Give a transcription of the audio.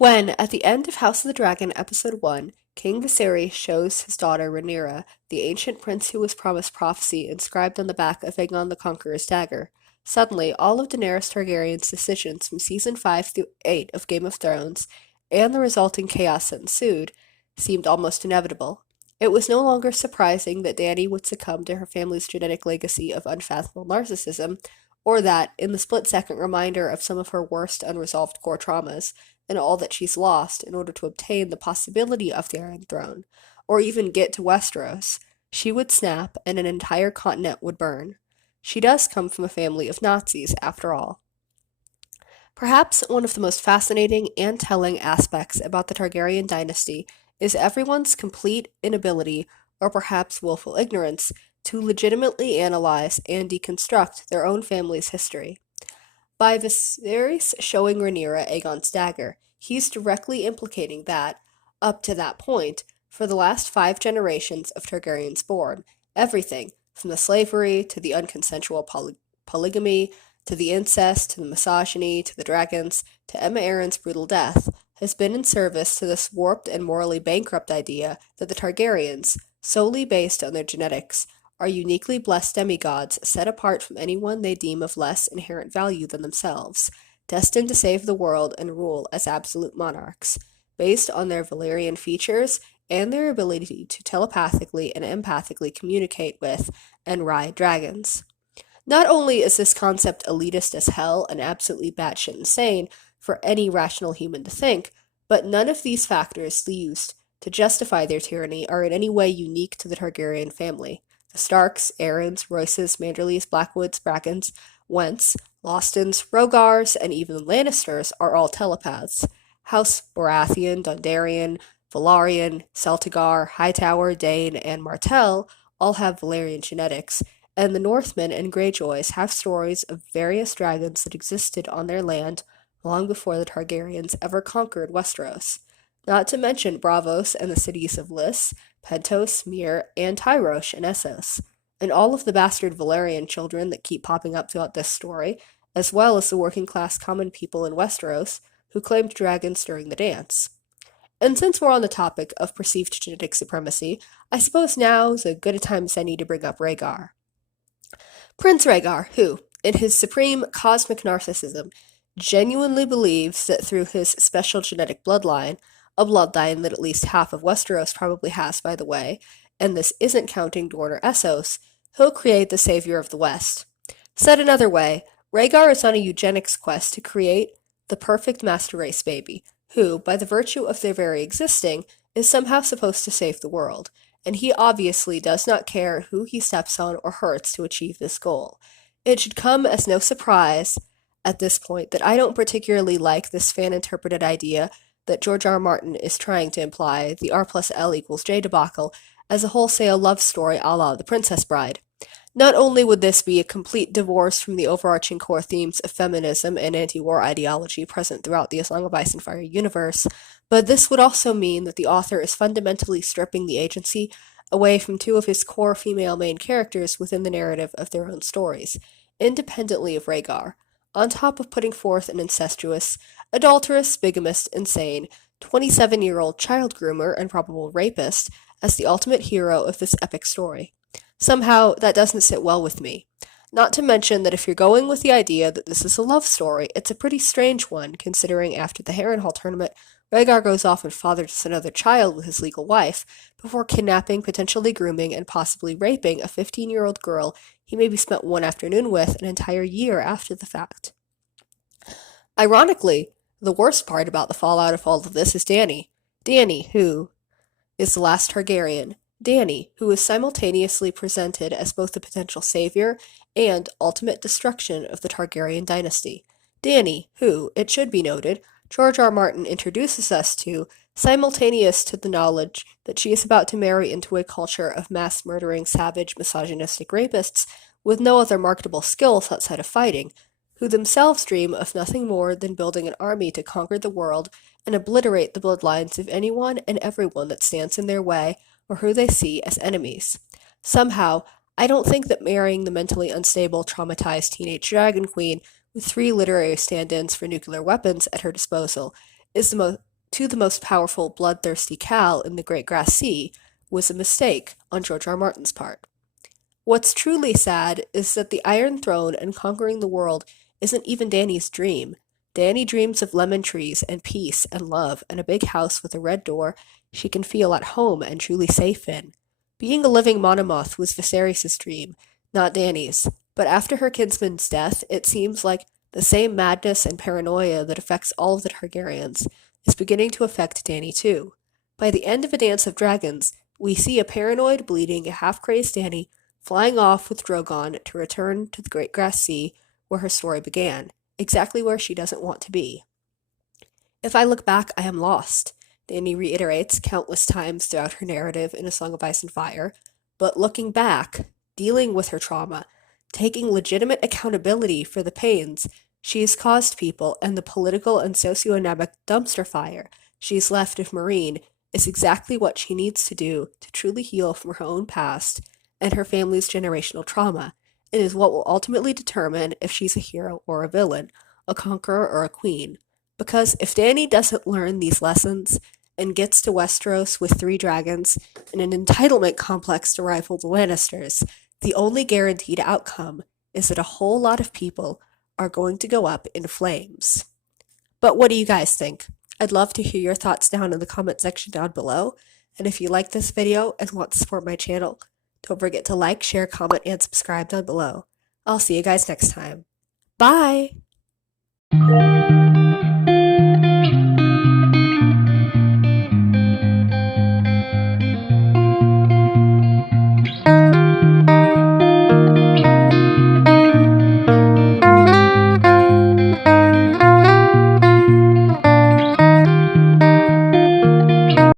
When, at the end of House of the Dragon, Episode 1, King Viserys shows his daughter Rhaenyra, the ancient prince who was promised prophecy inscribed on the back of Aegon the Conqueror's dagger, suddenly all of Daenerys Targaryen's decisions from Season 5 through 8 of Game of Thrones, and the resulting chaos that ensued, seemed almost inevitable. It was no longer surprising that Dany would succumb to her family's genetic legacy of unfathomable narcissism, or that, in the split-second reminder of some of her worst unresolved core traumas, and all that she's lost in order to obtain the possibility of the Iron Throne, or even get to Westeros, she would snap and an entire continent would burn. She does come from a family of Nazis, after all. Perhaps one of the most fascinating and telling aspects about the Targaryen dynasty is everyone's complete inability, or perhaps willful ignorance, to legitimately analyze and deconstruct their own family's history. By Viserys showing Rhaenyra Aegon's dagger, he's directly implicating that, up to that point, for the last 5 generations of Targaryens born, everything, from the slavery to the unconsensual polygamy, to the incest, to the misogyny, to the dragons, to Aemma Arryn's brutal death, has been in service to this warped and morally bankrupt idea that the Targaryens, solely based on their genetics, are uniquely blessed demigods set apart from anyone they deem of less inherent value than themselves, destined to save the world and rule as absolute monarchs, based on their Valyrian features and their ability to telepathically and empathically communicate with and ride dragons. Not only is this concept elitist as hell and absolutely batshit insane for any rational human to think, but none of these factors used to justify their tyranny are in any way unique to the Targaryen family. The Starks, Arryns, Royces, Manderlys, Blackwoods, Brackens, Wents, Lostons, Rhaegars, and even the Lannisters are all telepaths. House Baratheon, Dondarrion, Velaryon, Celtigar, Hightower, Dane, and Martell all have Valyrian genetics, and the Northmen and Greyjoys have stories of various dragons that existed on their land long before the Targaryens ever conquered Westeros. Not to mention Braavos and the cities of Lys, Pentos, Myr, and Tyrosh in Essos, and all of the bastard Valyrian children that keep popping up throughout this story, as well as the working-class common people in Westeros who claimed dragons during the dance. And since we're on the topic of perceived genetic supremacy, I suppose now's as good a time as any to bring up Rhaegar. Prince Rhaegar, who, in his supreme cosmic narcissism, genuinely believes that through his special genetic bloodline, a bloodline that at least half of Westeros probably has, by the way, and this isn't counting Dorne or Essos, he'll create the savior of the West. Said another way, Rhaegar is on a eugenics quest to create the perfect master race baby, who, by the virtue of their very existing, is somehow supposed to save the world, and he obviously does not care who he steps on or hurts to achieve this goal. It should come as no surprise at this point that I don't particularly like this fan-interpreted idea that George R. R. Martin is trying to imply the R plus L equals J debacle as a wholesale love story a la The Princess Bride. Not only would this be a complete divorce from the overarching core themes of feminism and anti-war ideology present throughout the As Long as Ice and Fire universe, but this would also mean that the author is fundamentally stripping the agency away from two of his core female main characters within the narrative of their own stories, independently of Rhaegar, on top of putting forth an incestuous, adulterous, bigamist, insane, 27-year-old child groomer and probable rapist as the ultimate hero of this epic story. Somehow, that doesn't sit well with me. Not to mention that if you're going with the idea that this is a love story, it's a pretty strange one, considering after the Harrenhal tournament, Rhaegar goes off and fathers another child with his legal wife, before kidnapping, potentially grooming, and possibly raping a 15-year-old girl he maybe spent one afternoon with an entire year after the fact. Ironically, the worst part about the fallout of all of this is Dany. Dany, who is the last Targaryen. Dany, who is simultaneously presented as both the potential savior and ultimate destruction of the Targaryen dynasty. Dany, who, it should be noted, George R. R. Martin introduces us to, simultaneous to the knowledge that she is about to marry into a culture of mass-murdering, savage, misogynistic rapists with no other marketable skills outside of fighting, who themselves dream of nothing more than building an army to conquer the world and obliterate the bloodlines of anyone and everyone that stands in their way or who they see as enemies. Somehow, I don't think that marrying the mentally unstable, traumatized teenage dragon queen with 3 literary stand-ins for nuclear weapons at her disposal is the to the most powerful, bloodthirsty Khal in the Great Grass Sea was a mistake on George R. R. Martin's part. What's truly sad is that the Iron Throne and conquering the world isn't even Dany's dream. Dany dreams of lemon trees and peace and love and a big house with a red door she can feel at home and truly safe in. Being a living monomoth was Viserys' dream, not Dany's, but after her kinsman's death, it seems like the same madness and paranoia that affects all of the Targaryens is beginning to affect Dany too. By the end of A Dance of Dragons, we see a paranoid, bleeding, half-crazed Dany flying off with Drogon to return to the Great Grass Sea where her story began, exactly where she doesn't want to be. If I look back, I am lost, Dany reiterates countless times throughout her narrative in A Song of Ice and Fire, but looking back, dealing with her trauma, taking legitimate accountability for the pains she has caused people and the political and socioeconomic dumpster fire she's left of Meereen is exactly what she needs to do to truly heal from her own past and her family's generational trauma. It is what will ultimately determine if she's a hero or a villain, a conqueror or a queen. Because if Dany doesn't learn these lessons and gets to Westeros with 3 dragons and an entitlement complex to rival the Lannisters, the only guaranteed outcome is that a whole lot of people are going to go up in flames. But what do you guys think? I'd love to hear your thoughts down in the comment section down below. And if you like this video and want to support my channel, don't forget to like, share, comment, and subscribe down below. I'll see you guys next time. Bye!